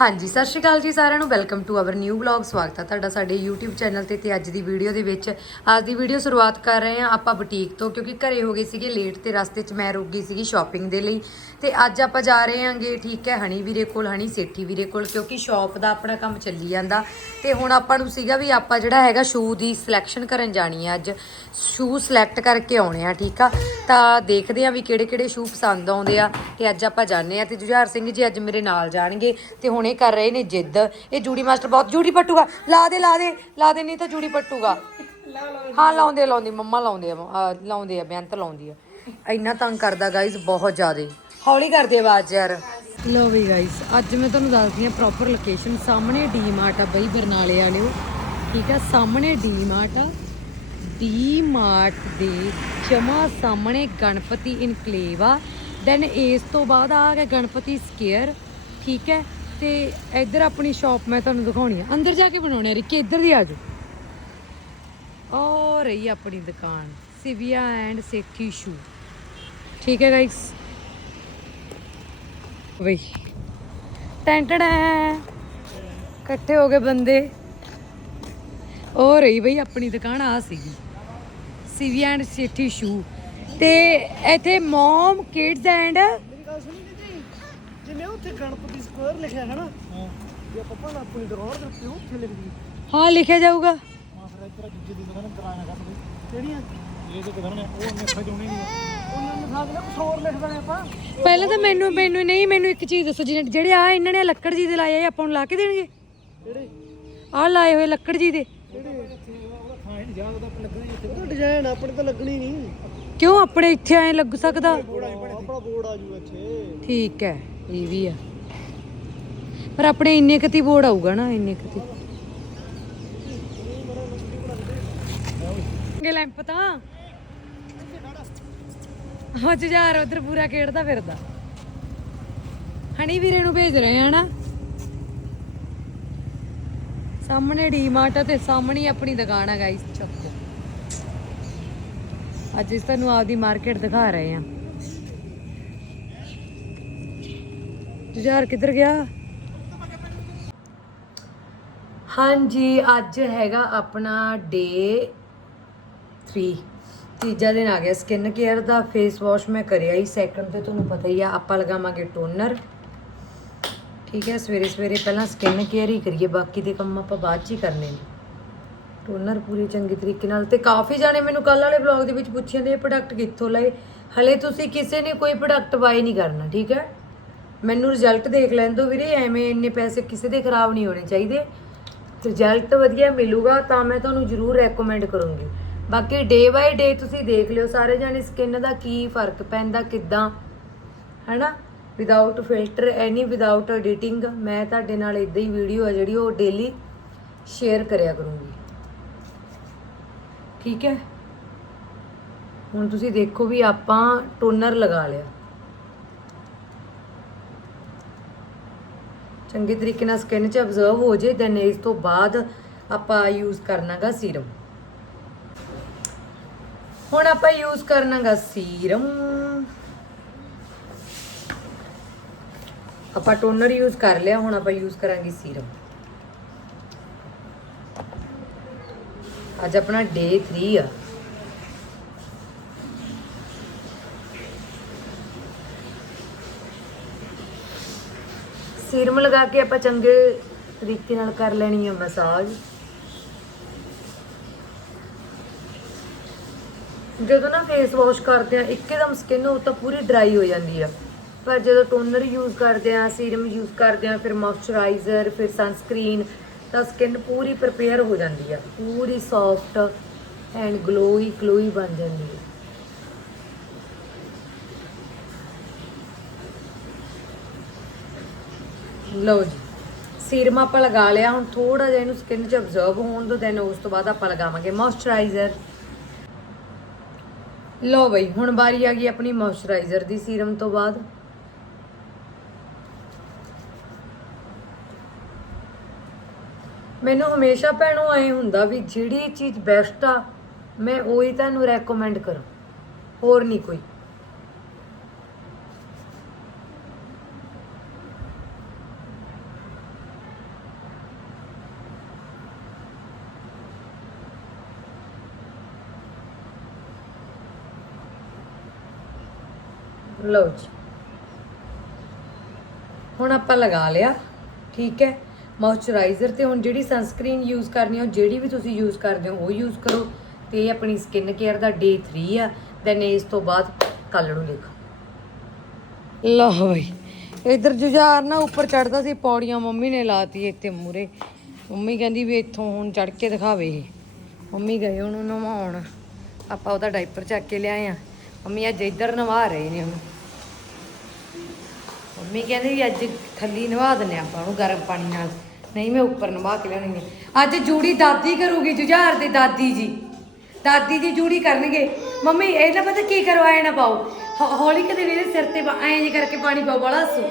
ਹਾਂਜੀ, ਸਤਿ ਸ਼੍ਰੀ ਅਕਾਲ ਜੀ ਸਾਰਿਆਂ ਨੂੰ। Welcome to our new vlog ਸਵਾਗਤ ਹੈ ਤੁਹਾਡਾ ਸਾਡੇ YouTube ਚੈਨਲ ਤੇ ਤੇ ਅੱਜ ਦੀ ਵੀਡੀਓ ਦੇ ਵਿੱਚ। ਅੱਜ ਦੀ ਵੀਡੀਓ ਸ਼ੁਰੂਆਤ ਕਰ ਰਹੇ ਹਾਂ ਆਪਾਂ ਬੁਟੀਕ ਤੋਂ, ਕਿਉਂਕਿ ਘਰੇ ਹੋ ਗਏ ਸੀਗੇ ਲੇਟ ਤੇ ਰਸਤੇ 'ਚ ਮੈਂ ਰੁਕ ਗਈ ਸੀਗੀ ਸ਼ਾਪਿੰਗ ਦੇ ਲਈ। ਤੇ ਅੱਜ ਆਪਾਂ ਜਾ ਰਹੇ ਹਾਂਗੇ, ਠੀਕ ਹੈ, ਹਣੀ ਵੀਰੇ ਕੋਲ, ਹਣੀ ਸੇਠੀ ਵੀਰੇ ਕੋਲ, ਕਿਉਂਕਿ ਸ਼ਾਪ ਦਾ ਆਪਣਾ ਕੰਮ ਚੱਲੀ ਜਾਂਦਾ। ਤੇ ਹੁਣ ਆਪਾਂ ਨੂੰ ਸੀਗਾ ਵੀ ਆਪਾਂ ਜਿਹੜਾ ਹੈਗਾ ਸ਼ੂ ਦੀ ਸਿਲੈਕਸ਼ਨ ਕਰਨ ਜਾਣੀ ਹੈ ਅੱਜ। ਸ਼ੂ ਸਿਲੈਕਟ ਕਰਕੇ ਆਉਣੇ ਆ, ਠੀਕ ਆ? ਤਾਂ ਦੇਖਦੇ ਆ ਵੀ ਕਿਹੜੇ ਕਿਹੜੇ ਸ਼ੂ ਪਸੰਦ ਆਉਂਦੇ ਆ। ਤੇ ਅੱਜ ਆਪਾਂ ਜਾਣੇ ਆ ਤੇ ਜੁਝਾਰ ਸਿੰਘ ਜੀ ਅੱਜ ਮੇਰੇ ਨਾਲ ਜਾਣਗੇ। ਤੇ ਹੁਣ ਇਹ ਕਰ ਰਹੇ ਨੇ ਜਿੱਦ। ਇਹ ਜੂੜੀ ਮਾਸਟਰ ਬਹੁਤ ਜੂੜੀ ਪੱਟੂਗਾ। ਲਾ ਦੇ ਲਾ ਦੇ ਲਾ ਦੇ, ਨਹੀਂ ਤਾਂ ਜੂੜੀ ਪੱਟੂਗਾ। ਹਾਂ, ਲਾਉਂਦੇ, ਲਾਉਂਦੀ, ਮੰਮਾ ਲਾਉਂਦੇ ਆ, ਅਹ, ਲਾਉਂਦੇ ਆ, ਬੇਅੰਤ ਲਾਉਂਦੀ ਆ। ਇੰਨਾ ਤੰਗ ਕਰਦਾ ਗਾਇਜ਼ ਬਹੁਤ ਜ਼ਿਆਦੇ। ਹੌਲੀ ਕਰਦੇ ਆਵਾਜ਼ ਯਾਰ। ਲੋ ਵੀ ਗਾਇਜ਼ ਅੱਜ ਮੈਂ ਤੁਹਾਨੂੰ ਦੱਸਦੀ ਆ ਪ੍ਰੋਪਰ ਲੋਕੇਸ਼ਨ ਸਾਹਮਣੇ ਡੀਮਾਰਟ ਆ ਬਈ ਬਰਨਾਲੇ ਵਾਲਿਓ। ਠੀਕ ਆ, ਸਾਹਮਣੇ ਡੀਮਾਰਟ ਆ। ਡੀਮਾਰਟ ਦੇ ਜਮਾ ਸਾਹਮਣੇ ਗਣਪਤੀ ਇਨਕਲੇਵ ਆ। ਦੈਨ ਇਸ ਤੋਂ ਬਾਅਦ ਆ ਗਿਆ ਗਣਪਤੀ ਸਕੇਅਰ ਠੀਕ ਹੈ ਤੇ ਇੱਧਰ ਆਪਣੀ ਸ਼ਾਪ ਮੈਂ ਤੁਹਾਨੂੰ ਦਿਖਾਉਣੀ ਆ। ਅੰਦਰ ਜਾ ਕੇ ਬਣਾਉਣੇ ਆ ਰਿੱਕੀ, ਇੱਧਰ ਦੀ ਆ ਜਾਓ। ਉਹ ਰਹੀ ਆਪਣੀ ਦੁਕਾਨ, ਸਿਵਿਆ ਐਂਡ ਸੇਠੀ ਸ਼ੂ। ਠੀਕ ਹੈ ਗਾਇਸ ਵਈ ਟੈਂਟੜਾ ਇਕੱਠੇ ਹੋ ਗਏ ਬੰਦੇ। ਉਹ ਰਹੀ ਬਈ ਆਪਣੀ ਦੁਕਾਨ, ਆ ਸੀਗੀ। Sivia and Sethi shoe. ਤੇ ਇੱਥੇ ਮਮ ਕਿਡਸ ਐਂਡ ਜਿਵੇਂ ਉੱਥੇ ਗਣਪਤੀ ਸਕੁਅਰ ਲਿਖਿਆ ਹੈ ਨਾ? ਜੇ ਆਪਾਂ ਭਾਣਾ ਆਪਣੀ ਦੁਕਾਨ ਦੇ ਉੱਤੇ ਉੱਥੇ ਲਿਖ ਦਈਏ। ਹਾਂ ਲਿਖਿਆ ਜਾਊਗਾ। ਹਾਂ ਫਿਰ ਇੱਧਰ ਦੂਜੇ ਦੀ ਦੁਕਾਨ ਕਰਾਇਆ ਕਰ ਕਿਹੜੀਆਂ? ਇਹ ਤੇ ਦੁਕਾਨ ਉਹ ਨਿਖਾ ਜੁਣੀ ਨਹੀਂ ਉਹਨਾਂ ਨੇ ਸਾਥ ਨਾ ਕੁਛ ਹੋਰ ਲਿਖ ਦੇਣੇ ਆਪਾਂ। ਪਹਿਲਾਂ ਤਾਂ ਮੈਨੂੰ ਮੈਨੂੰ ਨਹੀਂ ਮੈਨੂੰ ਇੱਕ ਚੀਜ਼ ਦੱਸੋ ਜਿਹੜੇ ਜਿਹੜੇ ਆ ਇਹਨਾਂ ਨੇ ਲੱਕੜ ਜੀ ਦੇ ਲਾਏ ਆ ਇਹ ਆਪਾਂ ਨੂੰ ਲਾ ਕੇ ਦੇਣਗੇ? ਕਿਹੜੇ? ਆਹ ਲਾਏ ਹੋਏ ਲੱਕੜ ਜੀ ਦੇ। ਕਿਹੜੇ? ਉਹਦਾ ਥਾਂ ਹੀ ਨਹੀਂ ਜਾ ਉਹਦਾ ਲੱਗਣੀ ਇੱਥੇ ਉਹਦਾ ਡਿਜ਼ਾਈਨ ਆਪਣੇ ਤਾਂ ਲੱਗਣੀ ਨਹੀਂ। ਕਿਉਂ? ਆਪਣੇ ਇੱਥੇ ਐ ਲੱਗ ਸਕਦਾ। ਆਪਣਾ ਬੋਰਡ ਆ ਜੂ ਇੱਥੇ। ਠੀਕ ਹੈ ਇਹ ਵੀ ਆ। ਪਰ ਆਪਣੇ ਇੰਨੇ ਕਤੀ ਬੋਰਡ ਆਊਗਾ ਨਾ, ਇੰਨੇ ਕਤੀ ਗੇ ਲੈਂਪ ਤਾਂ ਹੋ, ਜੁਝਾਰ ਉਧਰ ਪੂਰਾ ਖੇਡਦਾ ਫਿਰਦਾ। ਹਣੀ ਵੀਰੇ ਨੂੰ ਭੇਜ ਰਹੇ ਆ ਨਾ। ਸਾਹਮਣੇ ਡੀਮਾਰਟ ਤੇ ਸਾਹਮਣੇ ਆਪਣੀ ਦੁਕਾਨ ਆ ਗਾਈਸ ਚੱਕੋ ਅੱਜ ਇਸ ਤੁਹਾਨੂੰ ਆਪਦੀ ਮਾਰਕੀਟ ਦਿਖਾ ਰਹੇ ਆ। ਜੁਝਾਰ ਕਿੱਧਰ ਗਿਆ? ਹਾਂਜੀ, ਅੱਜ ਹੈਗਾ ਆਪਣਾ ਡੇ 3 ਤੀਜਾ ਦਿਨ ਆ ਗਿਆ। ਸਕਿਨ ਕੇਅਰ ਦਾ ਫੇਸ ਵਾਸ਼ ਮੈਂ ਕਰਿਆ ਹੀ। ਸੈਕੰਡ ਤੇ ਤੁਹਾਨੂੰ ਪਤਾ ਹੀ ਆ, ਆਪਾਂ ਲਗਾਵਾਂਗੇ ਟੋਨਰ ਠੀਕ ਹੈ, ਸਵੇਰੇ ਸਵੇਰੇ ਪਹਿਲਾਂ ਸਕਿਨ ਕੇਅਰ ਹੀ ਕਰੀਏ। ਬਾਕੀ ਦੇ ਕੰਮ ਆਪਾਂ ਬਾਅਦ ਚ ਹੀ ਕਰਨੇ ਨੇ। ਟੋਨਰ ਪੂਰੀ ਚੰਗੀ ਤਰੀਕੇ ਨਾਲ। ਤੇ ਕਾਫੀ ਜਾਣੇ ਮੈਨੂੰ ਕੱਲ ਵਾਲੇ ਵਲੌਗ ਦੇ ਵਿੱਚ ਪੁੱਛੇ ਨੇ, ਇਹ ਪ੍ਰੋਡਕਟ ਕਿੱਥੋਂ ਲਏ? ਹਲੇ ਤੁਸੀਂ ਕਿਸੇ ਨੇ ਕੋਈ ਪ੍ਰੋਡਕਟ ਬਾਈ ਨਹੀਂ ਕਰਨਾ, ਠੀਕ ਹੈ? ਮੈਨੂੰ ਰਿਜ਼ਲਟ ਦੇਖ ਲੈਣ ਦਿਓ ਵੀਰੇ। ਐਵੇਂ ਇੰਨੇ ਪੈਸੇ ਕਿਸੇ ਦੇ ਖਰਾਬ ਨਹੀਂ ਹੋਣੇ ਚਾਹੀਦੇ। ਰਿਜ਼ਲਟ ਵਧੀਆ ਮਿਲੂਗਾ, ਤਾਂ ਮੈਂ ਤੁਹਾਨੂੰ ਜ਼ਰੂਰ ਰეკਮੈਂਡ ਕਰੂੰਗੀ। ਬਾਕੀ ਡੇ ਬਾਈ ਡੇ ਤੁਸੀਂ ਦੇਖ ਲਿਓ, ਸਾਰੇ ਜਾਣੇ ਸਕਿਨ ਦਾ ਕੀ ਫ਼ਰਕ ਪੈਂਦਾ, ਕਿੱਦਾਂ, ਹੈਨਾ? Without filter any without editing ਮੈਂ ਤੁਹਾਡੇ ਨਾਲ ਇਦਾਂ ਹੀ ਵੀਡੀਓ ਆ ਜਿਹੜੀ ਉਹ ਡੇਲੀ ਸ਼ੇਅਰ ਕਰਿਆ ਕਰੂੰਗੀ। ਠੀਕ ਹੈ? ਹੁਣ ਤੁਸੀਂ ਦੇਖੋ ਵੀ ਆਪਾਂ ਟੋਨਰ ਲਗਾ ਲਿਆ। ਚੰਗੇ ਤਰੀਕੇ ਨਾਲ ਸਕਿਨ 'ਚ ਅਬਜ਼ਰਵ ਹੋ ਜੇ ਦੈਨ ਇਸ ਤੋਂ ਬਾਅਦ ਆਪਾਂ ਯੂਜ਼ ਕਰਨਾਗਾ ਸੀਰਮ ਹੁਣ ਆਪਾਂ ਯੂਜ਼ ਕਰਨਾਗਾ ਸੀਰਮ ਆਪਾਂ ਟੋਨਰ ਯੂਜ਼ ਕਰ ਲਿਆ, ਹੁਣ ਆਪਾਂ ਯੂਜ਼ ਕਰਾਂਗੇ ਸੀਰਮ ਅੱਜ ਆਪਣਾ ਡੇ 3 ਆ। ਸੀਰਮ ਲਗਾ ਕੇ ਆਪਾਂ ਚੰਗੇ ਤਰੀਕੇ ਨਾਲ ਕਰ ਲੈਣੀ ਹੈ ਮਸਾਜ। ਜਦੋਂ ਨਾ ਫੇਸ ਵਾਸ਼ ਕਰਦੇ ਆ, ਇੱਕਦਮ ਸਕਿਨ ਉਹ ਤਾਂ ਪੂਰੀ ਡਰਾਈ ਹੋ ਜਾਂਦੀ ਆ। ਪਰ ਜਦੋਂ ਟੋਨਰ ਯੂਜ਼ ਕਰਦੇ ਆ ਸੀਰਮ ਯੂਜ਼ ਕਰਦੇ ਆ, ਫਿਰ ਮੋਇਸਚਰਾਈਜ਼ਰ ਫਿਰ ਸਨਸਕ੍ਰੀਨ ਤਾਂ ਸਕਿਨ ਪੂਰੀ ਪ੍ਰਪੇਅਰ ਹੋ ਜਾਂਦੀ ਆ। ਪੂਰੀ ਸੌਫਟ ਐਂਡ ਗਲੋਈ ਗਲੋਈ ਬਣ ਜਾਂਦੀ ਆ। ਲਓ ਜੀ। ਸੀਰਮ ਆਪਾਂ ਲਗਾ ਲਿਆ, ਹੁਣ ਥੋੜਾ ਜਿਹਾ ਇਹਨੂੰ ਸਕਿਨ 'ਚ ਅਬਜ਼ਰਵ ਹੋਣ ਦੋ ਦੈਨ ਉਸ ਤੋਂ ਬਾਅਦ ਆਪਾਂ ਲਗਾਵਾਂਗੇ ਮੋਇਸਚਰਾਈਜ਼ਰ ਲਓ ਬਈ, ਹੁਣ ਵਾਰੀ ਆ ਗਈ ਆਪਣੀ ਮੋਇਸਚਰਾਈਜ਼ਰ ਦੀ ਸੀਰਮ ਤੋਂ ਬਾਅਦ। ਮੈਨੂੰ ਹਮੇਸ਼ਾ ਭੈਣੋ ਐ ਹੁੰਦਾ ਵੀ ਜਿਹੜੀ ਚੀਜ਼ ਬੈਸਟ ਆ, ਮੈਂ ਉਹੀ ਤੁਹਾਨੂੰ ਰეკਮੈਂਡ ਕਰਾਂ। ਹੋਰ ਨਹੀਂ ਕੋਈ। ਲਓ ਜੀ। ਹੁਣ ਆਪਾਂ ਲਗਾ ਲਿਆ, ਠੀਕ ਹੈ? ਮੋਇਸਚਰਾਈਜ਼ਰ ਤੇ ਹੁਣ ਜਿਹੜੀ ਸਨਸਕ੍ਰੀਨ ਯੂਜ਼ ਕਰਨੀ ਹੈ ਉਹ ਜਿਹੜੀ ਵੀ ਤੁਸੀਂ ਯੂਜ਼ ਕਰਦੇ ਹੋ, ਉਹ ਯੂਜ਼ ਕਰੋ। ਤੇ ਇਹ ਆਪਣੀ ਸਕਿਨ ਕੇਅਰ ਦਾ ਡੇ 3 ਆ। ਦੈਨ ਇਸ ਤੋਂ ਬਾਅਦ ਕੱਲ ਨੂੰ ਲਿਖ ਲਓ ਬਈ, ਇਧਰ ਜੁਝਾਰ ਨਾ ਉੱਪਰ ਚੜਦਾ ਸੀ, ਪੌੜੀਆਂ ਮੰਮੀ ਨੇ ਲਾਤੀ ਇੱਥੇ ਮੂਰੇ ਮੰਮੀ ਕਹਿੰਦੀ ਵੀ ਇੱਥੋਂ ਹੁਣ ਚੜ ਕੇ ਦਿਖਾਵੇ ਇਹ। ਮੰਮੀ ਗਏ ਉਹਨੂੰ ਨਵਾਉਣ। ਆਪਾਂ ਉਹਦਾ ਡਾਈਪਰ ਚੱਕ ਕੇ ਲਿਆਏ ਆ। ਮੰਮੀ ਅੱਜ ਇੱਧਰ ਨਵਾ ਰਹੇ ਨੇ ਉਹਨੂੰ ਮੰਮੀ ਕਹਿੰਦੀ ਵੀ ਅੱਜ ਥੱਲੀ ਨਵਾ ਦਿੰਨੇ ਆਪਾਂ ਨੂੰ ਗਰਮ ਪਾਣੀ ਨਾਲ। ਨਹੀਂ, ਮੈਂ ਉੱਪਰ ਨਵਾ ਕੇ ਲਿਆਉਣੀ ਹੈ ਅੱਜ ਜੂੜੀ ਦਾਦੀ ਕਰੂਗੀ, ਜੁਝਾਰ ਦੇ ਦਾਦੀ ਜੀ। ਦਾਦੀ ਜੀ ਜੂੜੀ ਕਰਨਗੇ। ਮੰਮੀ, ਇਹ ਨਾ ਪਤਾ ਕੀ ਕਰਵਾਏ ਨਾ ਪਾਓ? ਹੌਲੀ ਕਦੇ ਮੇਰੇ ਸਿਰ ਤੇ ਐਂ ਜੇ ਕਰਕੇ ਪਾਣੀ ਪਾਓ ਬੜਾ ਸੂ।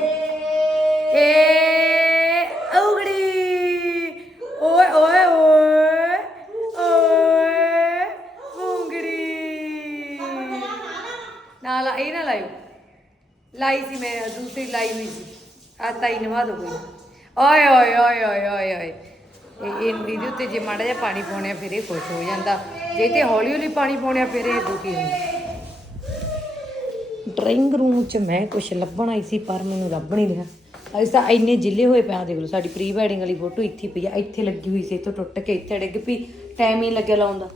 ਏ, ਉਗੜੀ। ਓਏ ਓਏ ਓਏ ਓਏ, ਉਗੜੀ। ਨਾ ਲਾ ਇਹ ਨਾ ਲਾਇਓ। ਲਾਈ ਸੀ ਮੈਂ, ਦੂਸਰੀ ਲਾਈ ਹੋਈ ਸੀ। ਆ ਤਾਈ ਨਵਾ ਦੋ ਕੋਈ। ਓਏ ਓਏ ਓਏ ਓਏ ਓਏ ਓਏ। ਇਹ ਇਹਦੇ ਉੱਤੇ ਜੇ ਮਾੜਾ ਜਿਹਾ ਪਾਣੀ ਪਾਉਣਿਆ ਫਿਰ ਇਹ ਖੁਸ਼ ਹੋ ਜਾਂਦਾ। ਜੇ ਤੇ ਹੌਲੀ ਹੌਲੀ ਪਾਣੀ ਪਾਉਣਿਆ ਫਿਰ ਇਹ ਦੁਖੀ ਹੁੰਦਾ ਡਰਾਇੰਗ ਰੂਮ 'ਚ ਮੈਂ ਕੁਝ ਲੱਭਣ ਆਈ ਸੀ, ਪਰ ਮੈਨੂੰ ਲੱਭ ਨਹੀਂ ਰਿਹਾ। ਅਸੀਂ ਤਾਂ ਇੰਨੇ ਜਿੱਲੇ ਹੋਏ ਪਿਆ ਦੇਖ ਲਓ, ਸਾਡੀ ਪ੍ਰੀ ਵੈਡਿੰਗ ਵਾਲੀ ਫੋਟੋ ਇੱਥੇ ਪਈ ਆ, ਇੱਥੇ ਲੱਗੀ ਹੋਈ ਸੀ, ਇੱਥੋਂ ਟੁੱਟ ਕੇ ਇੱਥੇ ਡਿੱਗ ਪਈ, ਟਾਈਮ ਹੀ ਲੱਗਿਆ ਲਾਉਣ ਦਾ।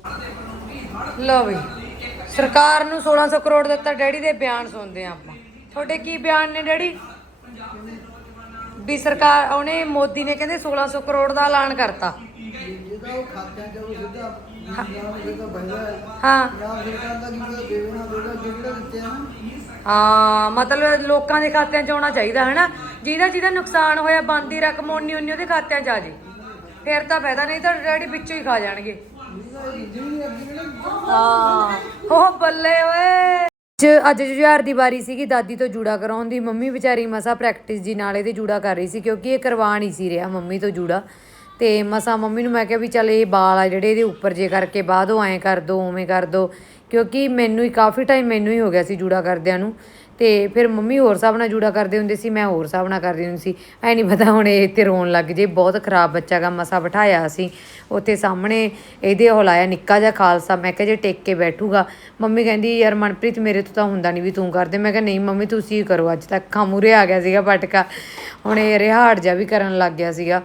ਲਓ ਵੀ ਸਰਕਾਰ ਨੂੰ 1600 ਕਰੋੜ ਦਿੱਤਾ, ਡੈਡੀ ਦੇ ਬਿਆਨ ਸੁਣਦੇ ਆ ਆਪਾਂ। ਤੁਹਾਡੇ ਕੀ ਬਿਆਨ ਨੇ ਡੈਡੀ? ਵੀ ਸਰਕਾਰ ਉਹਨੇ ਮੋਦੀ ਨੇ ਕਹਿੰਦੇ 1600 ਕਰੋੜ ਦਾ ਐਲਾਨ ਕਰਤਾ। ਜਿਹਦਾ ਉਹ ਖਾਤਿਆਂ ਚ ਉਹ ਸਿੱਧਾ ਪੰਜਾਬ ਦੇ ਤਾਂ ਬੰਦਾ ਹਾਂ। ਪੰਜਾਬ ਸਰਕਾਰ ਦਾ ਕੀ ਪਤਾ ਦੇਵੇ ਨਾ ਦੇਵੇ ਜਿਹੜਾ ਦਿੱਤੇ ਆ ਨਾ। ਹਾਂ ਮਤਲਬ ਲੋਕਾਂ ਦੇ ਖਾਤਿਆਂ 'ਚ ਆਉਣਾ ਚਾਹੀਦਾ ਹੈ ਨਾ ਜਿਹਦਾ ਜਿਹਦਾ ਨੁਕਸਾਨ ਹੋਇਆ ਬੰਦੀ ਰਕਮ ਓਨੀ ਓਨੀ ਉਹਦੇ ਖਾਤਿਆਂ 'ਚ ਆ ਜੇ। ਫਿਰ ਤਾਂ ਫਾਇਦਾ ਨਹੀਂ ਤਾਂ ਡੈਡੀ ਵਿੱਚੋਂ ਹੀ ਖਾ ਜਾਣਗੇ। ਹਾਂ ਉਹ ਬੱਲੇ ਓਏ। 'ਚ ਅੱਜ ਜੁਝਾਰ ਦੀ ਵਾਰੀ ਸੀਗੀ, ਦਾਦੀ ਤੋਂ ਜੂੜਾ ਕਰਾਉਣ ਦੀ। ਮੰਮੀ ਵਿਚਾਰੀ ਮਸਾ ਪ੍ਰੈਕਟਿਸ ਜੀ ਨਾਲ ਇਹਦੇ ਜੂੜਾ ਕਰ ਰਹੀ ਸੀ, ਕਿਉਂਕਿ ਇਹ ਕਰਵਾ ਨਹੀਂ ਸੀ ਰਿਹਾ ਮੰਮੀ ਤੋਂ ਜੂੜਾ। ਤੇ ਮਸਾ ਮੰਮੀ ਨੂੰ ਮੈਂ ਕਿਹਾ ਵੀ ਚੱਲ ਇਹ ਬਾਲ ਆ ਜਿਹੜੇ ਇਹਦੇ ਉੱਪਰ ਜੇ ਕਰਕੇ ਬਾਅਦੋਂ ਐਂ ਕਰ ਦੋ, ਉਵੇਂ ਕਰ ਦੋ, ਕਿਉਂਕਿ ਮੈਨੂੰ ਹੀ ਕਾਫੀ ਟਾਈਮ ਮੈਨੂੰ ਹੀ ਹੋ ਗਿਆ ਸੀ ਜੂੜਾ ਕਰਦਿਆਂ ਨੂੰ। ਤੇ ਫਿਰ ਮੰਮੀ ਹੋਰ ਹਿਸਾਬ ਨਾਲ ਜੂੜਾ ਕਰਦੇ ਹੁੰਦੇ ਸੀ, ਮੈਂ ਹੋਰ ਹਿਸਾਬ ਨਾਲ ਕਰਦੀ ਹੁੰਦੀ ਸੀ। ਐ ਨਹੀਂ ਪਤਾ ਹੁਣ ਇਹ ਤੇ ਰੋਣ ਲੱਗ ਜੇ, ਬਹੁਤ ਖਰਾਬ ਬੱਚਾ ਗਾ, ਮਸਾ ਬਿਠਾਇਆ ਸੀ। ਉੱਥੇ ਸਾਹਮਣੇ ਇਹਦੇ ਉਹ ਲਾਇਆ ਨਿੱਕਾ ਜਿਹਾ ਖਾਲਸਾ, ਮੈਂ ਕਿਹਾ ਜੇ ਟੇਕ ਕੇ ਬੈਠੂਗਾ। ਮੰਮੀ ਕਹਿੰਦੀ, ਯਾਰ ਮਨਪ੍ਰੀਤ, ਮੇਰੇ ਤੋਂ ਤਾਂ ਹੁੰਦਾ ਨਹੀਂ ਵੀ ਤੂੰ ਕਰਦੇ ਮੈਂ ਕਿਹਾ, ਨਹੀਂ ਮੰਮੀ, ਤੁਸੀਂ ਕਰੋ, ਅੱਜ ਤੱਕ ਅੱਖਾਂ ਮੂਰੇ ਆ ਗਿਆ ਸੀਗਾ ਪਟਕਾ। ਹੁਣ ਇਹ ਰਿਹਾੜ ਜਾ ਵੀ ਕਰਨ ਲੱਗ ਗਿਆ ਸੀਗਾ।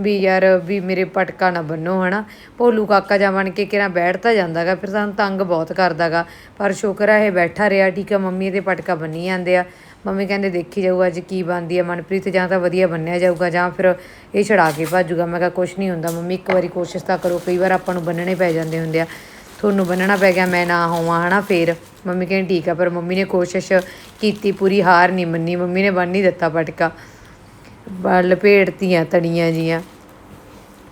ਵੀ ਯਾਰ ਵੀ ਮੇਰੇ ਪਟਕਾ ਨਾ ਬੰਨੋ, ਹਨਾ? ਭੋਲੂ ਕਾਕਾ ਜਾਂ ਬਣ ਕੇ ਕਿਰਾਂ ਬੈਠਦਾ ਜਾਂਦਾਗਾ, ਫਿਰ ਸਾਨੂੰ ਤੰਗ ਬਹੁਤ ਕਰਦਾਗਾ। ਪਰ ਸ਼ੁਕਰ ਆ, ਇਹ ਬੈਠਾ ਰਿਹਾ, ਠੀਕ ਆ, ਮੰਮੀ ਇਹਦੇ ਪਟਕਾ ਬੰਨੀ ਜਾਂਦੇ ਆ। ਮੰਮੀ ਕਹਿੰਦੇ, ਦੇਖੀ ਜਾਊਗਾ ਅੱਜ ਕੀ ਬਣਦੀ ਆ, ਮਨਪ੍ਰੀਤ ਜਾਂ ਤਾਂ ਵਧੀਆ ਬੰਨਿਆ ਜਾਊਗਾ, ਜਾਂ ਫਿਰ ਇਹ ਛੜਾ ਕੇ ਭਾਜੂਗਾ। ਮੈਂ ਕਿਹਾ, ਕੁਛ ਨਹੀਂ ਹੁੰਦਾ, ਮੰਮੀ, ਇੱਕ ਵਾਰੀ ਕੋਸ਼ਿਸ਼ ਤਾਂ ਕਰੋ, ਕਈ ਵਾਰ ਆਪਾਂ ਨੂੰ ਬੰਨਣੇ ਪੈ ਜਾਂਦੇ ਹੁੰਦੇ ਆ। ਤੁਹਾਨੂੰ ਬੰਨਣਾ ਪੈ ਗਿਆ, ਮੈਂ ਨਾ ਹੋਵਾਂ, ਹਨਾ, ਫੇਰ। ਮੰਮੀ ਕਹਿੰਦੀ, ਠੀਕ ਆ, ਪਰ ਮੰਮੀ ਨੇ ਕੋਸ਼ਿਸ਼ ਕੀਤੀ, ਪੂਰੀ ਹਾਰ ਨਹੀਂ ਮੰਨੀ, ਮੰਮੀ ਨੇ ਬੰਨ ਨਹੀਂ ਦਿੱਤਾ ਪਟਕਾ। ਲਪੇਟਤੀਆਂ ਤੜੀਆਂ ਜੀਆਂ।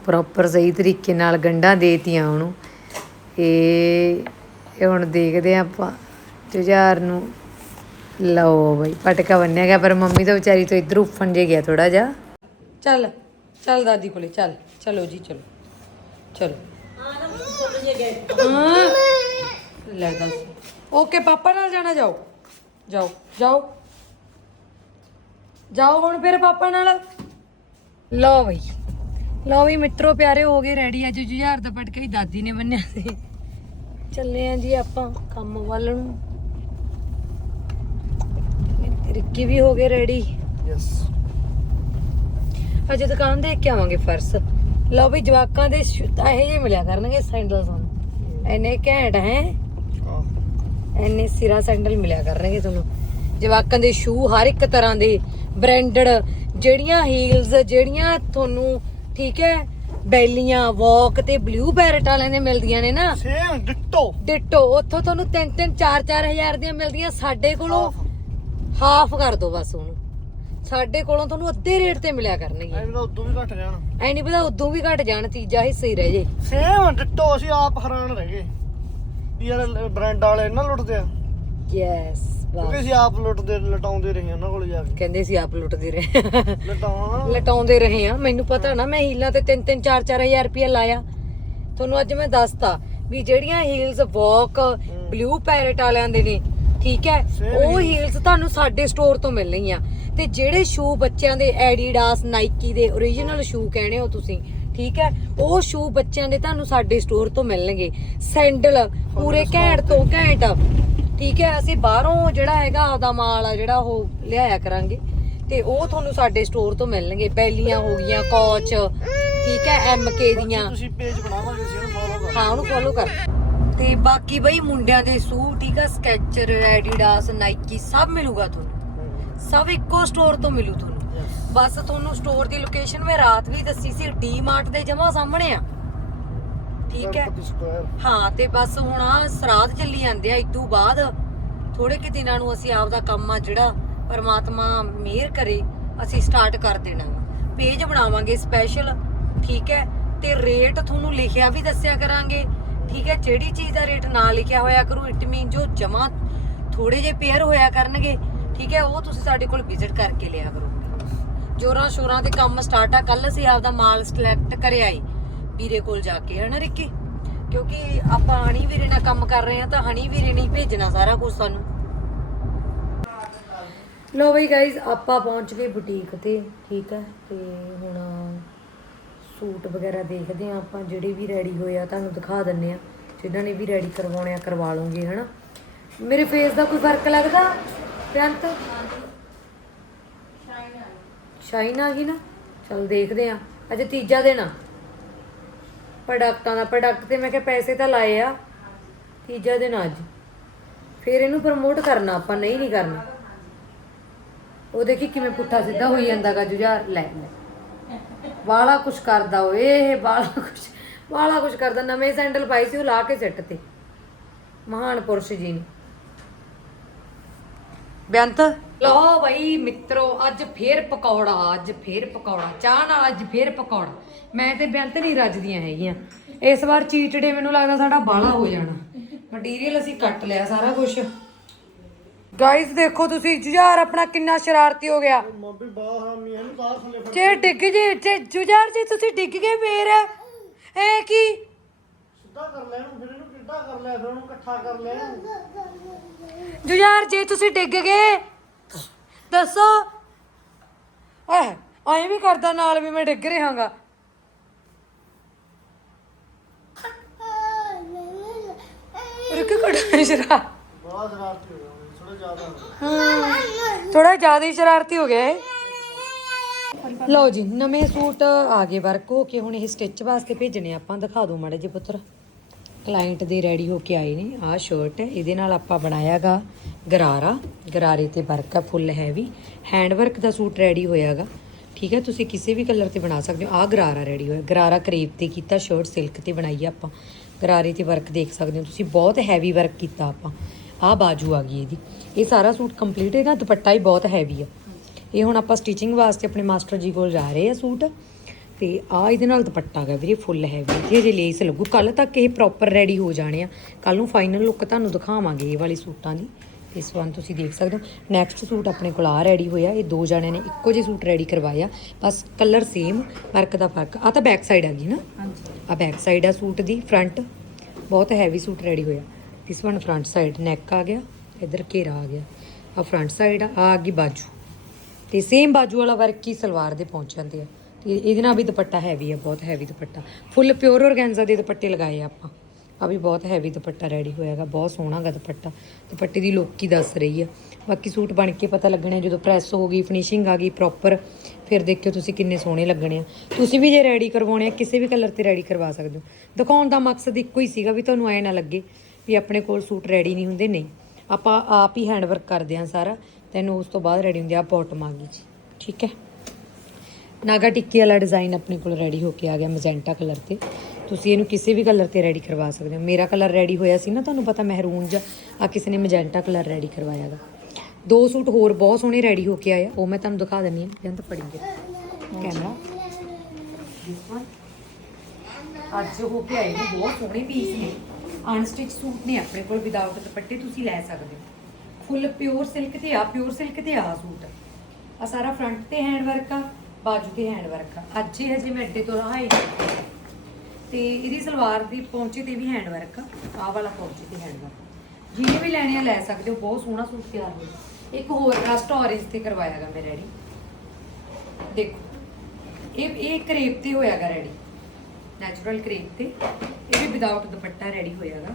ਪ੍ਰੋਪਰ ਸਹੀ ਤਰੀਕੇ ਨਾਲ ਗੰਢਾਂ ਦੇਤੀਆਂ ਉਹਨੂੰ। ਇਹ ਇਹ ਹੁਣ ਦੇਖਦੇ ਹਾਂ ਆਪਾਂ, ਜੁਝਾਰ ਨੂੰ। ਲਓ ਬਈ ਪਟਕਾ ਬੰਨਿਆ ਗਿਆ, ਪਰ ਮੰਮੀ ਤਾਂ ਵਿਚਾਰੀ ਤੋਂ ਇਧਰ ਉੱਫਣ ਜੇ ਗਿਆ ਥੋੜਾ ਜਿਹਾ। ਚੱਲ ਚੱਲ ਦਾਦੀ ਕੋਲੇ, ਚੱਲ, ਚਲੋ ਜੀ, ਚਲੋ। ਚਲੋ। ਹਾਂ। ਲੈ ਦੱਸ। ਓਕੇ, ਪਾਪਾ ਨਾਲ ਜਾਣਾ, ਜਾਓ। ਜਾਓ ਜਾਓ। ਜਾਓ ਹੁਣ ਫਿਰ ਪਾਪਾ ਨਾਲ। ਲਓ ਬਈ। ਲਓ ਵੀ ਮਿੱਤਰੋ ਪਿਆਰੇ ਹੋ ਗਏ ਰੈਡੀ ਅੱਜ ਜੁਝਾਰ ਦਾ ਪਟਕਾ ਹੀ ਦਾਦੀ ਨੇ ਬੰਨਿਆ ਸੀ। ਚੱਲੇ ਆਂ ਜੀ ਆਪਾਂ ਕੰਮ ਵੱਲ ਨੂੰ। ਰਿੱਕੀ ਵੀ ਹੋ ਗਏ ਰੈਡੀ ਯੈਸ ਅੱਜ ਦੁਕਾਨ ਦੇਖ ਕੇ ਆਵਾਂਗੇ ਫਰਸ। ਲਓ ਵੀ ਜਵਾਕਾਂ ਦੇ ਸ਼ੂ- ਤਾਂ ਇਹ ਜਿਹੇ ਮਿਲਿਆ ਕਰਨਗੇ ਸੈਂਡਲ ਸਾਨੂੰ ਐਨੇ ਘੈਂਟ ਹੈ। ਐਨੇ ਸਿਰਾ ਸੈਂਡਲ ਮਿਲਿਆ ਕਰਨਗੇ ਤੁਹਾਨੂੰ। ਜਵਾਕਾਂ ਦੇ ਸ਼ੂ ਹਰ ਇੱਕ ਤਰ੍ਹਾਂ ਦੇ ਬ੍ਰਾਂਡਡ ਜਿਹੜੀਆਂ ਹੀਲਸ ਜਿਹੜੀਆਂ ਤੁਹਾਨੂੰ ਠੀਕ ਹੈ ਬੈਲੀਆਂ ਵਾਕ ਤੇ ਬਲੂ ਬੈਰਟ ਵਾਲਿਆਂ ਦੇ ਮਿਲਦੀਆਂ ਨੇ ਨਾ। ਸੇਮ ਡਿੱਟੋ ਡਿੱਟੋ ਉੱਥੋਂ ਤੁਹਾਨੂੰ 3 3 4 4000 ਦੀਆਂ ਮਿਲਦੀਆਂ ਸਾਡੇ ਕੋਲੋਂ ਹਾਫ ਕਰ ਦੋ ਬਸ ਉਹਨੂੰ ਸਾਡੇ ਕੋਲੋਂ ਤੁਹਾਨੂੰ ਅੱਧੇ ਰੇਟ ਤੇ ਮਿਲਿਆ ਕਰਨਗੀਆਂ ਐਵੇਂ ਤਾਂ ਉਦੋਂ ਵੀ ਘਟ ਜਾਣ। ਐ ਨਹੀਂ ਪਤਾ ਉਦੋਂ ਵੀ ਘਟ ਜਾਣ ਤੀਜਾ ਹਿੱਸਾ ਹੀ ਰਹਿ ਜੇ। ਸੇਮ ਡਿੱਟੋ ਅਸੀਂ ਆਪ ਹੈਰਾਨ ਰਹਿ ਗਏ। ਯਾਰ ਬ੍ਰਾਂਡ ਵਾਲੇ ਨਾ ਲੁੱਟਦੇ ਆ। ਯੈਸ ਕਿਉਂਕਿ ਅਸੀਂ ਆਪ ਲੁੱਟਦੇ ਲਟਾਉਂਦੇ ਰਹੇ ਉਹਨਾਂ ਕੋਲ ਜਾ ਕੇ। ਕਹਿੰਦੇ ਸੀ ਆਪ ਲੁੱਟਦੇ ਰਹੇ। ਲਟਾਉਣਾ। ਲਟਾਉਂਦੇ ਰਹੇ ਆ ਮੈਨੂੰ ਪਤਾ ਨਾ ਮੈਂ ਹੀਲਾਂ ਤੇ 3 3 4 4000 ਰੁਪਏ ਲਾਇਆ। ਤੁਹਾਨੂੰ ਅੱਜ ਮੈਂ ਦੱਸਤਾ ਵੀ ਜਿਹੜੀਆਂ ਹੀਲਸ ਵਾਕ ਬਲੂ ਪੈਰਟ ਵਾਲਿਆਂ ਦੇ ਨੇ ਠੀਕ ਹੈ? ਉਹ ਹੀਲਸ ਤੁਹਾਨੂੰ ਸਾਡੇ ਸਟੋਰ ਤੋਂ ਮਿਲਣਗੀਆਂ ਤੇ ਜਿਹੜੇ ਸ਼ੂ ਬੱਚਿਆਂ ਦੇ ਐਡੀਡਾਸ ਨਾਈਕੀ ਦੇ origignal ਸ਼ੂ ਕਹਿਣੇ ਹੋ ਤੁਸੀਂ ਠੀਕ ਹੈ? ਉਹ ਸ਼ੂ ਬੱਚਿਆਂ ਦੇ ਤੁਹਾਨੂੰ ਸਾਡੇ ਸਟੋਰ ਤੋਂ ਮਿਲਣਗੇ। ਸੈਂਡਲ ਪੂਰੇ ਘੈਂਟ ਤੋਂ ਘੈਂਟ। ਠੀਕ ਹੈ ਅਸੀਂ ਬਾਹਰੋਂ ਜਿਹੜਾ ਹੈਗਾ ਆਪਦਾ ਮਾਲ ਆ ਜਿਹੜਾ ਉਹ ਲਿਆਇਆ ਕਰਾਂਗੇ ਤੇ ਉਹ ਤੁਹਾਨੂੰ ਸਾਡੇ ਸਟੋਰ ਤੋਂ ਮਿਲਣਗੇ। ਬੈਲੀਆਂ ਹੋ ਗਈਆਂ ਕੋਚ ਠੀਕ ਹੈ ਐਮਕੇ ਦੀਆਂ। ਤੁਸੀਂ ਪੇਜ ਬਣਾਵਾਂਗੇ ਸੀ ਉਹਨੂੰ ਫੋਲੋ ਕਰੋ ਹਾਂ ਉਹਨੂੰ ਫੋਲੋ ਕਰ। ਤੇ ਬਾਕੀ ਬਈ ਮੁੰਡਿਆਂ ਦੇ ਸੂਟ ਠੀਕ ਆ ਸਕੈਚਰ ਐਡੀਡਾਸ ਨਾਈਕੀ ਸਭ ਮਿਲੂਗਾ ਤੁਹਾਨੂੰ। ਸਭ ਇੱਕੋ ਸਟੋਰ ਤੋਂ ਮਿਲੂ ਤੁਹਾਨੂੰ। ਬਸ ਤੁਹਾਨੂੰ ਸਟੋਰ ਦੀ ਲੋਕੇਸ਼ਨ ਮੈਂ ਰਾਤ ਵੀ ਦੱਸੀ ਸੀ ਡੀ ਮਾਰਟ ਦੇ ਜਮਾ ਸਾਹਮਣੇ ਆ। ਠੀਕ ਹੈ। ਹਾਂ ਤੇ ਬਸ ਹੁਣ ਆ ਸਰਾਧ ਚੱਲੀ ਜਾਂਦੇ ਆ ਇਦੋਂ ਬਾਅਦ ਥੋੜੇ ਕਿ ਦਿਨਾਂ ਨੂੰ ਅਸੀਂ ਆਪਦਾ ਕੰਮ ਆ ਜਿਹੜਾ ਪਰਮਾਤਮਾ ਮਿਹਰ ਕਰੇ ਅਸੀਂ ਸਟਾਰਟ ਕਰ ਦੇਣਾ ਪੇਜ ਬਣਾਵਾਂਗੇ ਸਪੈਸ਼ਲ ਠੀਕ ਹੈ। ਤੇ ਰੇਟ ਤੁਹਾਨੂੰ ਲਿਖਿਆ ਵੀ ਦੱਸਿਆ ਕਰਾਂਗੇ ਠੀਕ ਹੈ। ਜਿਹੜੀ ਚੀਜ਼ ਦਾ ਰੇਟ ਨਾ ਲਿਖਿਆ ਹੋਇਆ ਕਰੂ ਇਟ ਮੀਨ ਜੋ ਜਮਾ ਥੋੜੇ ਜੇ ਪੇਅਰ ਹੋਇਆ ਕਰਨਗੇ ਠੀਕ ਹੈ ਉਹ ਤੁਸੀਂ ਸਾਡੇ ਕੋਲ ਵਿਜ਼ਿਟ ਕਰਕੇ ਲਿਆ ਕਰੋਗੇ ਜੋਰਾਂ ਸ਼ੋਰਾਂ ਤੇ ਕੰਮ ਸਟਾਰਟ ਆ। ਕੱਲ ਅਸੀਂ ਆਪਦਾ ਮਾਲ ਸਿਲੈਕਟ ਕਰਿਆ ਏ। ਵੀਰੇ ਕੋਲ ਜਾ ਕੇ ਹਨਾ ਰਿੱਕੀ? ਕਿਉਂਕਿ ਆਪਾਂ ਹਣੀ ਵੀਰੇ ਨਾਲ ਕੰਮ ਕਰ ਰਹੇ ਆ ਤਾਂ ਹਣੀ ਵੀਰੇ ਨੇ ਹੀ ਭੇਜਣਾ ਸਾਰਾ ਕੁਝ ਸਾਨੂੰ। ਲੋ ਬਈ ਗਾਇਜ਼ ਆਪਾਂ ਪਹੁੰਚ ਗਏ ਬੁਟੀਕ ਤੇ ਠੀਕ ਹੈ? ਤੇ ਹੁਣ ਸੂਟ ਵਗੈਰਾ ਦੇਖਦੇ ਆ ਆਪਾਂ ਜਿਹੜੇ ਵੀ ਰੈਡੀ ਹੋਏ ਆ ਤੁਹਾਨੂੰ ਦਿਖਾ ਦਿੰਨੇ ਆ ਜਿਨ੍ਹਾਂ ਨੇ ਵੀ ਰੈਡੀ ਕਰਵਾਉਣੇ ਆ ਕਰਵਾ ਲਵਾਂਗੇ ਹਨਾ? ਮੇਰੇ ਫੇਸ ਦਾ ਕੋਈ ਫ਼ਰਕ ਲੱਗਦਾ? ਬੇਅੰਤ ਸ਼ਾਈਨ ਆ ਗਈ। ਨਾ? ਚਲ ਦੇਖਦੇ ਆ ਅੱਜ ਤੀਜਾ ਦਿਨ ਆ। ਪ੍ਰੋਡਕਟਾਂ ਦਾ ਪ੍ਰੋਡਕਟ ਤੇ ਮੈਂ ਕਿਹਾ ਪੈਸੇ ਤਾਂ ਲਾਏ ਆ, ਤੀਜਾ ਦਿਨ ਅੱਜ। ਫਿਰ ਇਹਨੂੰ ਪ੍ਰਮੋਟ ਕਰਨਾ, ਆਪਾਂ ਨਹੀਂ ਨਹੀਂ ਕਰਨਾ। ਉਹ ਦੇਖੀ ਕਿਵੇਂ ਪੁੱਠਾ ਸਿੱਧਾ ਹੋਈ ਜਾਂਦਾਗਾ ਜੁਝਾਰ। ਲੈ ਲੈ। ਵਾਲਾ ਕੁਛ ਕਰਦਾ ਉਹ ਇਹ ਵਾਲਾ ਕੁਛ ਵਾਲਾ ਕੁਛ ਕਰਦਾ। ਨਵੇਂ ਸੈਂਡਲ ਪਾਈ ਸੀ, ਉਹ ਲਾ ਕੇ ਸਿੱਟ ਤੇ। ਮਹਾਨ ਪੁਰਸ਼ ਜੀ ਨੇ। ਬੇਅੰਤ? ਲੋ ਬਈ ਮਿੱਤਰੋ ਅੱਜ ਫੇਰ ਪਕੌੜਾ ਅੱਜ ਫੇਰ ਪਕੌੜਾ। ਚਾਹ ਨਾਲ ਅੱਜ ਫੇਰ ਪਕੌੜਾ। ਮੈਂ ਤੇ ਬੇਅੰਤ ਨਹੀਂ ਰੱਜਦੀਆਂ ਹੈਗੀਆਂ। ਇਸ ਵਾਰ ਚੀਟ ਡੇ ਮੈਨੂੰ ਲੱਗਦਾ ਸਾਡਾ ਬਾਲਾ ਹੋ ਜਾਣਾ। ਮਟੀਰੀਅਲ ਅਸੀਂ ਕੱਟ ਲਿਆ ਸਾਰਾ ਕੁਝ ਗਾਇਸ ਦੇਖੋ ਤੁਸੀਂ ਜੁਝਾਰ ਆਪਣਾ ਕਿੰਨਾ ਸ਼ਰਾਰਤੀ ਹੋ ਗਿਆ। ਮੰਮੀ ਬਾਹਰ ਆਮੀ ਇਹਨੂੰ ਬਾਹਰ ਥੱਲੇ ਫੜ ਜੇ ਡਿੱਗ ਜੇ ਜੇ ਜੁਝਾਰ ਜੀ ਤੁਸੀਂ ਡਿੱਗ ਗਏ ਫੇਰ। ਐ ਕੀ? ਸਿੱਧਾ ਕਰ ਲੈ ਇਹਨੂੰ ਫਿਰ ਇਹਨੂੰ ਕਿੱਦਾਂ ਕਰ ਲਿਆ ਫਿਰ ਉਹਨੂੰ ਇਕੱਠਾ ਕਰ ਲਿਆ। ਇਹਨੂੰ ਜੁਝਾਰ ਜੇ ਤੁਸੀਂ ਡਿੱਗ ਗਏ ਦੱਸੋ। ਐ ਐਂ ਵੀ ਕਰਦਾ ਨਾਲ ਵੀ ਮੈਂ ਡਿੱਗ ਰਿਹਾਗਾ। ਰੁਕ ਕੜਾ ਸ਼ਰਾ ਬਹੁਤ ਸ਼ਰਾਰਤੀ ਹੋ ਗਿਆ ਥੋੜਾ ਜ਼ਿਆਦਾ ਥੋੜਾ ਜ਼ਿਆਦਾ ਹੀ ਸ਼ਰਾਰਤੀ ਹੋ ਗਿਆ ਇਹ ਲਓ ਜੀ ਨਵੇਂ ਸੂਟ ਆ ਗਏ ਵਰਕ ਹੋ ਕੇ ਹੁਣ ਇਹ ਸਟਿਚ ਵਾਸਤੇ ਭੇਜਣੇ ਆਪਾਂ ਦਿਖਾ ਦਿਓ ਮਾੜੇ ਜਿਹੇ ਪੁੱਤਰ। ਕਲਾਇੰਟ ਦੇ ਰੈਡੀ ਹੋ ਕੇ ਆਏ ਨੇ। ਆਹ ਸ਼ਰਟ ਹੈ, ਇਹਦੇ ਨਾਲ ਆਪਾਂ ਬਣਾਇਆਗਾ ਗਰਾਰਾ। ਗਰਾਰੇ ਤੇ ਵਰਕ ਆ ਫੁੱਲ ਹੈਵੀ ਹੈਂਡ ਵਰਕ ਦਾ ਸੂਟ ਰੈਡੀ ਹੋਇਆਗਾ। ਠੀਕ ਹੈ, ਤੁਸੀਂ ਕਿਸੇ ਵੀ ਕਲਰ ਤੇ ਬਣਾ ਸਕਦੇ ਹੋ। ਆਹ ਗਰਾਰਾ ਰੈਡੀ ਹੋਇਆ। ਗਰਾਰਾ ਕਰੇਪ ਤੇ ਕੀਤਾ ਸ਼ਰਟ ਸਿਲਕ ਤੇ ਬਣਾਈ ਆ ਆਪਾਂ। ਗਰਾਰੇ ਤੇ ਵਰਕ ਦੇਖ ਸਕਦੇ ਹੋ ਤੁਸੀਂ। ਬਹੁਤ ਹੈਵੀ ਵਰਕ ਕੀਤਾ ਆਪਾਂ। ਆਹ ਬਾਜੂ ਆ ਗਈ ਇਹਦੀ। ਇਹ ਸਾਰਾ ਸੂਟ ਕੰਪਲੀਟ ਹੈ ਨਾ ਦੁਪੱਟਾ ਹੀ ਬਹੁਤ ਹੈਵੀ ਆ। ਇਹ ਹੁਣ ਆਪਾਂ ਸਟਿਚਿੰਗ ਵਾਸਤੇ ਆਪਣੇ ਮਾਸਟਰ ਜੀ ਕੋਲ ਜਾ ਰਹੇ ਆ ਸੂਟ। ਤੇ ਆ ਇਹਦੇ ਨਾਲ ਦੁਪੱਟਾ ਗਾ ਵੀਰੇ ਫੁੱਲ ਹੈਵੀ ਤੇ ਜੇ ਲੇਸ ਲੱਗੂ ਕੱਲ ਤੱਕ ਇਹ ਪ੍ਰੋਪਰ ਰੈਡੀ ਹੋ ਜਾਣੇ ਆ। ਕੱਲ ਨੂੰ ਫਾਈਨਲ ਲੁੱਕ ਤੁਹਾਨੂੰ ਦਿਖਾਵਾਂਗੇ ਇਹ ਵਾਲੇ ਸੂਟਾਂ ਦੀ। ਇਸ ਵਾਰ ਤੁਸੀਂ ਦੇਖ ਸਕਦੇ ਹੋ। ਨੈਕਸਟ ਸੂਟ ਆਪਣੇ ਕੋਲ ਆ ਰੈਡੀ ਹੋਇਆ। ਇਹ ਦੋ ਜਣਿਆਂ ਨੇ ਇੱਕੋ ਜਿਹੇ ਸੂਟ ਰੈਡੀ ਕਰਵਾਇਆ। ਬਸ ਕਲਰ ਸੇਮ ਵਰਕ ਦਾ ਫ਼ਰਕ। ਆ ਤਾਂ ਬੈਕ ਸਾਈਡ ਆ ਗਈ ਨਾ? ਆ ਬੈਕ ਸਾਈਡ ਆ ਸੂਟ ਦੀ ਫਰੰਟ ਬਹੁਤ ਹੈਵੀ ਸੂਟ ਰੈਡੀ ਹੋਇਆ। ਇਸ ਵਨ ਫਰੰਟ ਸਾਈਡ ਨੈਕ ਆ ਗਿਆ। ਇਧਰ ਘੇਰਾ ਆ ਗਿਆ। ਆ ਫਰੰਟ ਸਾਈਡ ਆ ਆ ਗਈ ਬਾਜੂ। ਤੇ ਸੇਮ ਬਾਜੂ ਵਾਲਾ ਵਰਕ ਹੀ ਸਲਵਾਰ ਦੇ ਪਹੁੰਚ ਜਾਂਦੇ ਆ। ਤੇ ਇਹਦੇ ਨਾਲ ਵੀ ਦੁਪੱਟਾ ਹੈਵੀ ਆ, ਬਹੁਤ ਹੈਵੀ ਦੁਪੱਟਾ। ਫੁੱਲ ਪਿਓਰ ਔਰਗੈਂਜ਼ਾ ਦੇ ਦੁਪੱਟੇ ਲਗਾਏ ਆ ਆਪਾਂ। ਆ ਵੀ ਬਹੁਤ ਹੈਵੀ ਦੁਪੱਟਾ ਰੈਡੀ ਹੋਇਆਗਾ ਬਹੁਤ ਸੋਹਣਾ ਗਾ ਦੁਪੱਟਾ। ਦੁਪੱਟੇ ਦੀ ਲੁੱਕ ਹੀ ਦੱਸ ਰਹੀ ਆ। ਬਾਕੀ ਸੂਟ ਬਣ ਕੇ ਪਤਾ ਲੱਗਣਾ ਜਦੋਂ ਪ੍ਰੈਸ ਹੋ ਗਈ ਫਿਨਿਸ਼ਿੰਗ ਆ ਗਈ ਪ੍ਰੋਪਰ ਫਿਰ ਦੇਖਿਓ ਤੁਸੀਂ ਕਿੰਨੇ ਸੋਹਣੇ ਲੱਗਣੇ ਆ। ਤੁਸੀਂ ਵੀ ਜੇ ਰੈਡੀ ਕਰਵਾਉਣੇ ਆ, ਕਿਸੇ ਵੀ ਕਲਰ ਤੇ ਰੈਡੀ ਕਰਵਾ ਸਕਦੇ ਹੋ। ਦਿਖਾਉਣ ਦਾ ਮਕਸਦ ਇੱਕੋ ਹੀ ਸੀਗਾ ਵੀ ਤੁਹਾਨੂੰ ਐ ਨਾ ਲੱਗੇ ਵੀ ਆਪਣੇ ਕੋਲ ਸੂਟ ਰੈਡੀ ਨਹੀਂ ਹੁੰਦੇ, ਨਹੀਂ। ਆਪਾਂ ਆਪ ਹੀ ਹੈਂਡਵਰਕ ਕਰਦੇ ਆ ਸਾਰਾ ਤੈਨੂੰ ਉਸ ਤੋਂ ਬਾਅਦ ਰੈਡੀ ਹੁੰਦੇ ਆ ਬਾਟਮ ਆ ਗਈ ਜੀ। ਠੀਕ ਹੈ? ਨਾਗਾ ਟਿੱਕੀ ਵਾਲਾ ਡਿਜ਼ਾਈਨ ਆਪਣੇ ਕੋਲ ਰੈਡੀ ਹੋ ਕੇ ਆ ਗਿਆ ਮੈਜੈਂਟਾ ਕਲਰ ਤੇ। ਤੁਸੀਂ ਇਹਨੂੰ ਕਿਸੇ ਵੀ ਕਲਰ ਤੇ ਰੈਡੀ ਕਰਵਾ ਸਕਦੇ ਹੋ। ਮੇਰਾ ਕਲਰ ਰੈਡੀ ਹੋਇਆ ਸੀ ਨਾ, ਤੁਹਾਨੂੰ ਪਤਾ ਮਹਿਰੂਨ ਜਾਂ ਆ ਕਿਸੇ ਨੇ ਮੈਜੈਂਟਾ ਕਲਰ ਰੈਡੀ ਕਰਵਾਇਆਗਾ ਦੋ ਸੂਟ ਹੋਰ ਬਹੁਤ ਸੋਹਣੇ ਰੈਡੀ ਹੋ ਕੇ ਆਏ ਆ, ਉਹ ਮੈਂ ਤੁਹਾਨੂੰ ਦਿਖਾ ਦਿੰਨੀ ਆ ਜੰਤ ਪੜੀ ਗਿਆ ਕੈਮਰਾ। ਅੱਜ ਹੋ ਕੇ ਆਏ ਨੇ ਬਹੁਤ ਸੋਹਣੇ ਪੀਸ ਨੇ। ਅਨਸਟਿਚ ਸੂਟ ਨੇ ਆਪਣੇ ਕੋਲ ਵਿਦਆਊਟ ਦੁਪੱਟੇ ਤੁਸੀਂ ਲੈ ਸਕਦੇ ਹੋ। ਫੁੱਲ ਪਿਓਰ ਸਿਲਕ ਤੇ ਆ ਪਿਓਰ ਸਿਲਕ ਤੇ ਆ ਸੂਟ। ਆ ਸਾਰਾ ਫਰੰਟ ਤੇ ਹੈਂਡ ਵਰਕ ਆ। ਬਾਜੂ ਤੇ ਹੈਂਡ ਵਰਕ ਆ ਅੱਜ ਹੀ ਹਜੇ ਮੈਂ ਅੱਡੇ ਤੋਂ ਆਈ ਤੇ ਇਹਦੀ ਸਲਵਾਰ ਦੀ ਪੌਂਚੇ ਤੇ ਵੀ ਹੈਂਡ ਵਰਕ ਆ ਆਹ ਵਾਲਾ ਪੌਂਚੇ ਤੇ ਹੈਂਡ ਵਰਕ ਜਿਹਨੇ ਵੀ ਲੈਣੇ ਆ ਲੈ ਸਕਦੇ ਹੋ, ਬਹੁਤ ਸੋਹਣਾ ਸੂਟ ਤਿਆਰ ਹੋਇਆ ਇੱਕ ਹੋਰ ਰਸਟ ਔਰੇਂਜ ਤੇ ਕਰਵਾਇਆਗਾ ਮੈਂ ਰੈਡੀ ਦੇਖੋ, ਇਹ ਇਹ ਕਰੇਪ ਤੇ ਹੋਇਆਗਾ ਰੈਡੀ ਨੈਚੁਰਲ ਕਰੇਪ ਤੇ। ਇਹ ਵੀ ਵਿਦਆਊਟ ਦੁਪੱਟਾ ਰੈਡੀ ਹੋਇਆਗਾ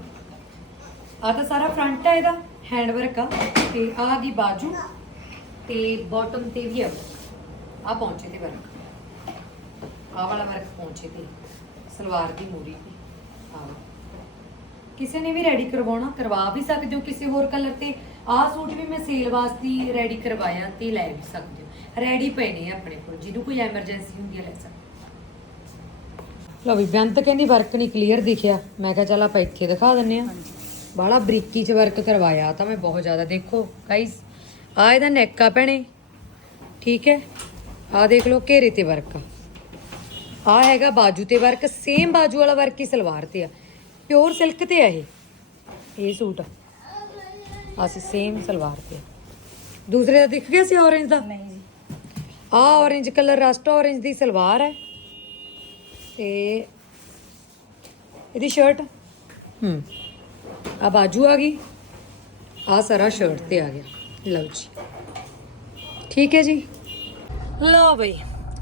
ਆ ਤਾਂ ਸਾਰਾ ਫਰੰਟ ਆ ਇਹਦਾ ਹੈਂਡ ਵਰਕ ਆ। ਤੇ ਆਹ ਦੀ ਬਾਜੂ ਤੇ ਬਾਟਮ ਤੇ ਵੀ ਆ। ਆ ਪਹੁੰਚੇ ਤੇ ਵਰਕ ਆ ਵਾਲਾ ਵਰਕ ਪਹੁੰਚੇ ਤੇ ਸਲਵਾਰ ਦੀ ਮੂਰੀ ਤੇ। ਆ ਕਿਸੇ ਨੇ ਵੀ ਰੈਡੀ ਕਰਵਾਉਣਾ ਕਰਵਾ ਵੀ ਸਕਦੇ ਹੋ ਕਿਸੇ ਹੋਰ ਕਲਰ ਤੇ। ਆਹ ਸੂਟ ਵੀ ਮੈਂ ਸੇਲ ਵਾਸਤੇ ਰੈਡੀ ਕਰਵਾਇਆ ਤੇ ਲੈ ਵੀ ਸਕਦੇ ਹੋ। ਰੈਡੀ ਪਏ ਨੇ ਆਪਣੇ ਕੋਲ ਜਿਹਨੂੰ ਕੋਈ ਐਮਰਜੈਂਸੀ ਹੁੰਦੀ ਹੈ ਲੈ ਸਕਦੇ ਲਓ ਵੀ ਬੇਅੰਤ ਕਹਿੰਦੀ ਵਰਕ ਨਹੀਂ ਕਲੀਅਰ ਦਿਖਿਆ। ਮੈਂ ਕਿਹਾ ਚੱਲ ਆਪਾਂ ਇੱਥੇ ਦਿਖਾ ਦਿੰਨੇ ਆ। ਬਾਹਲਾ ਬਰੀਕੀ ਚ ਵਰਕ ਕਰਵਾਇਆ ਤਾਂ ਮੈਂ ਬਹੁਤ ਜ਼ਿਆਦਾ। ਦੇਖੋ ਗਾਇਸ ਆ ਇਹਦਾ ਨੈਕ ਆ ਭੈਣੇ। ਠੀਕ ਹੈ? ਆ ਦੇਖ ਲਓ ਘੇਰੇ ਤੇ ਵਰਕ ਆ। ਆ ਹੈਗਾ ਬਾਜੂ ਤੇ ਵਰਕ ਸੇਮ ਬਾਜੂ ਵਾਲਾ ਵਰਕ ਹੀ ਸਲਵਾਰ ਤੇ ਆ। ਪਿਓਰ ਸਿਲਕ ਤੇ ਆ ਇਹ। ਇਹ ਸੂਟ ਆ। ਸੀ ਸੇਮ ਸਲਵਾਰ ਤੇ ਆ। ਦੂਸਰੇ ਦਾ ਦਿਖ ਗਿਆ ਸੀ orange ਦਾ? ਨਹੀਂ ਜੀ। ਆ orange ਕਲਰ ਰਸਟ orange ਦੀ ਸਲਵਾਰ ਹੈ ਤੇ ਇਹਦੀ ਸ਼ਰਟ ਹੂੰ। ਆ ਬਾਜੂ ਆ ਗਈ। ਆ ਸਾਰਾ ਸ਼ਰਟ ਤੇ ਆ ਗਿਆ। ਲਓ ਜੀ। ਠੀਕ ਹੈ ਜੀ। ਲਓ ਬਈ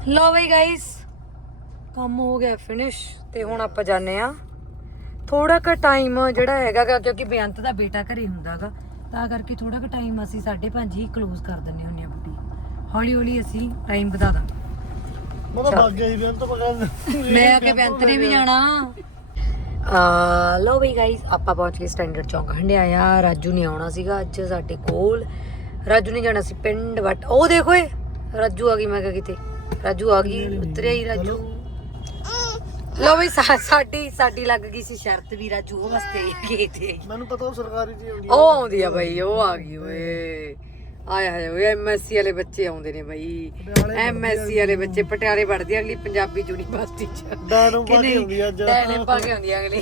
ਲਓ ਬਈ ਗਾਇਸ ਕੰਮ ਹੋ ਗਿਆ ਫਿਨਿਸ਼ ਤੇ ਹੁਣ ਆਪਾਂ ਜਾਣੇ ਆ ਥੋੜਾ ਕੁ ਟਾਈਮ ਜਿਹੜਾ ਹੈਗਾ ਕਿਉਂਕਿ ਬੇਅੰਤ ਦਾ ਬੇਟਾ ਘਰੇ ਹੁੰਦਾਗਾ ਤਾਂ ਕਰਕੇ ਥੋੜਾ ਕੁ ਟਾਈਮ ਅਸੀਂ 5:30 ਹੀ ਕਲੋਜ਼ ਕਰ ਦਿੰਨੇ ਹੁੰਨੇ ਆ ਬੁਟੀ ਹੌਲੀ ਹੌਲੀ ਅਸੀਂ ਟਾਈਮ ਵਧਾ ਦਾਂਗੇ। ਮੈਂ ਪਕੜ ਆ ਕੇ ਬੈਂਤ ਨੇ ਵੀ ਜਾਣਾ। ਆ ਲੋ ਬਈ ਗਾਇਸ ਆਪਾਂ ਪਹੁੰਚ ਗਏ ਸਟੈਂਡਰਡ ਚੌਂਕ ਹੰਡਿਆਇਆ। ਰਾਜੂ ਨੇ ਆਉਣਾ ਸੀਗਾ ਅੱਜ ਸਾਡੇ ਕੋਲ। ਰਾਜੂ ਨੇ ਜਾਣਾ ਸੀ ਪਿੰਡ ਵਟ। ਉਹ ਦੇਖੋ ਏ ਰਾਜੂ ਆ ਗਈ ਮੈਂ ਕਿਹਾ ਕਿਤੇ। ਰਾਜੂ ਆ ਗਈ ਉਤਰਿਆ ਹੀ ਰਾਜੂ। ਲੋ ਸਾ- ਸਾਡੀ ਸਾਡੀ ਲੱਗ ਗਈ ਸੀ ਸ਼ਰਤ ਵੀ ਰਾਜੂ ਉਹ ਵਾਸਤੇ ਗਏ ਤੇ। ਮੈਨੂੰ ਪਤਾ ਉਹ ਸਰਕਾਰੀ ਜੀ ਆਉਂਦੀ ਉਹ ਆਉਂਦੀ ਆ ਬਈ ਉਹ ਆ ਗਈ ਓਏ। ਆਇਆ ਹੈ ਓਏ ਐਮਐਸਸੀ ਵਾਲੇ ਬੱਚੇ ਆਉਂਦੇ ਨੇ ਬਈ। ਐਮਐਸਸੀ ਵਾਲੇ ਬੱਚੇ ਪਟਿਆਲੇ ਪੜ੍ਹਦੇ ਆ ਅਗਲੀ ਪੰਜਾਬੀ ਯੂਨੀਵਰਸਿਟੀ ਚ। ਡਾਨੂੰ ਪਾ ਕੇ? ਆਉਂਦੀ ਅੱਜ। ਡੈਣੇ ਪਾ ਕੇ ਆਉਂਦੀ ਆ ਅਗਲੀ।